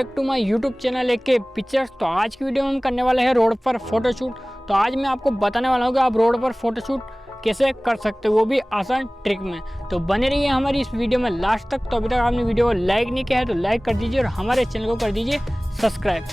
Back to my YouTube channel एक pictures. तो आज की वीडियो में हम करने वाले हैं रोड पर फोटोशूट। तो आज मैं आपको बताने वाला हूँ कि आप रोड पर फोटोशूट कैसे कर सकते हो, वो भी आसान ट्रिक में। तो बने रहिए हमारी इस वीडियो में लास्ट तक। तो अभी तक आपने वीडियो को लाइक नहीं किया है तो लाइक कर दीजिए और हमारे चैनल को कर दीजिए सब्सक्राइब।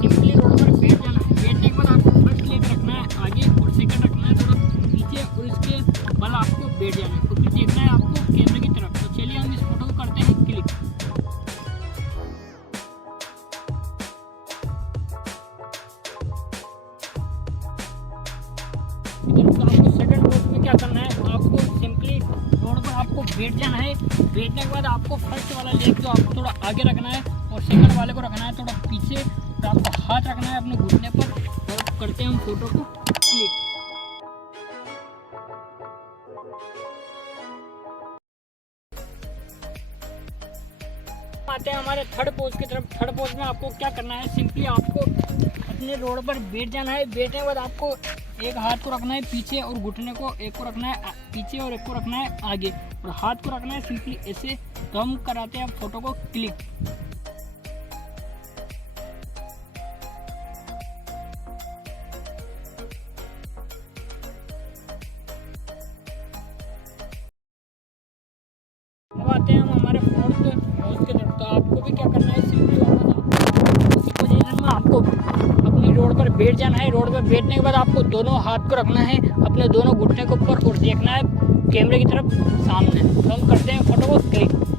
सिंपली रोड पर बैठ जाना है। बैठने के बाद आपको फर्स्ट लेकर रखना है आगे और सेकंड रखना है थोड़ा पीछे और इसके बल आपको बैठ जाना है। तो फिर देखना है आपको कैमरे की तरफ। तो चलिए हम इस फोटो को करते हैं क्लिक। तो आपको सेकंड पोज में क्या करना है, आपको सिंपली रोड पर आपको बैठ जाना है। बैठने के बाद आपको फर्स्ट वाला लेग जो आपको थोड़ा आगे रखना है और सेकंड वाले को रखना है थोड़ा पीछे। तो आपको हाथ रखना है अपने घुटने पर और करते हैं हम फोटो को क्लिक। आते हैं हमारे थर्ड पोज की तरफ। थर्ड पोज में आपको क्या करना है, सिंपली आपको अपने रोड पर बैठ जाना है। बैठने के बाद आपको एक हाथ को रखना है पीछे और घुटने को एक को रखना है पीछे और एक को रखना है आगे और हाथ को रखना है सिंपली ऐसे। तो हम कराते हैं फोटो को क्लिक। अब आते हैं हम हमारे फोर्थ पोज की तरफ। तो आपको भी क्या करना है, सिंपली उसी पोजीशन में आपको अपनी रोड पर बैठ जाना है। रोड पर बैठने के बाद आपको दोनों हाथ को रखना है अपने दोनों घुटने के ऊपर और देखना है कैमरे की तरफ सामने। तो हम करते हैं फोटो को क्लिक।